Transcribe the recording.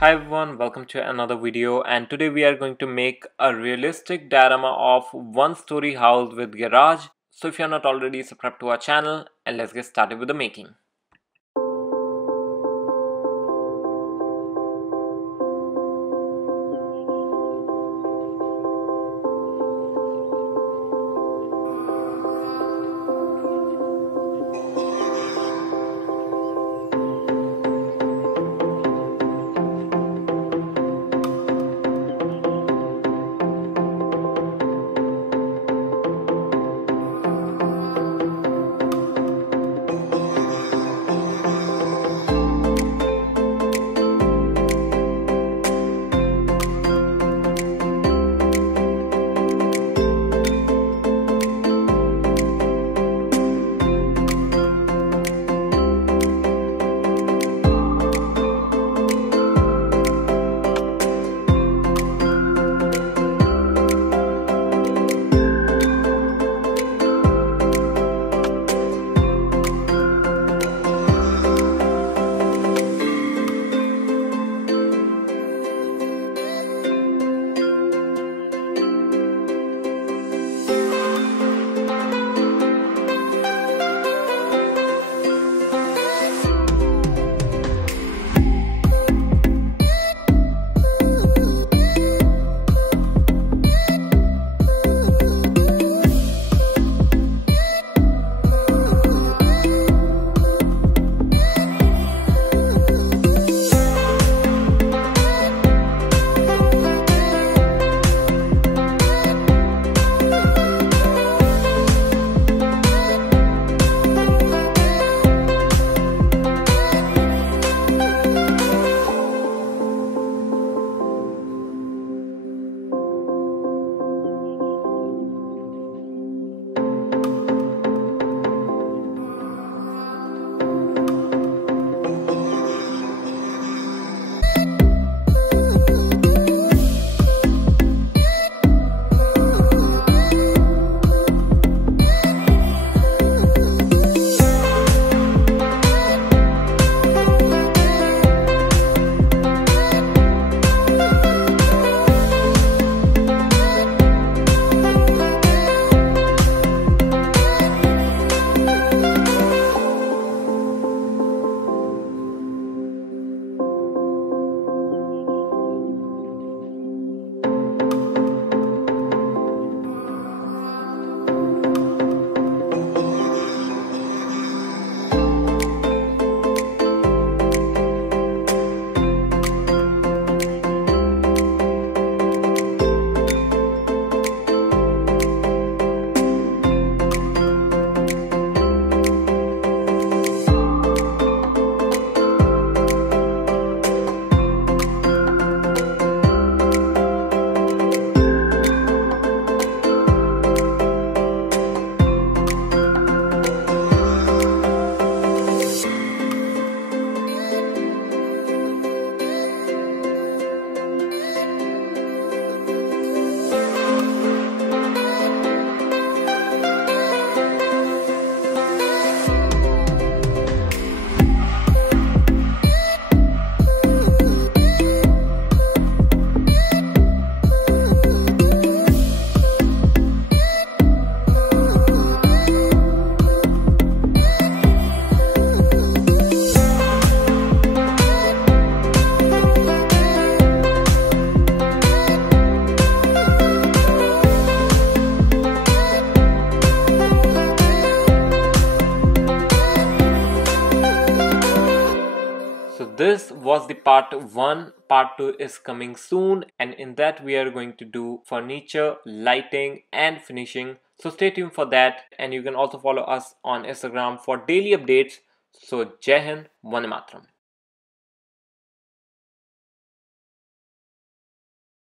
Hi everyone, welcome to another video, and today we are going to make a realistic diorama of one-story house with garage. So if you are not already subscribed to our channel, and let's get started with the making. So this was the part 1. Part 2 is coming soon, and in that we are going to do furniture, lighting and finishing. So stay tuned for that, and you can also follow us on Instagram for daily updates. So Jai Hind, Vande Mataram.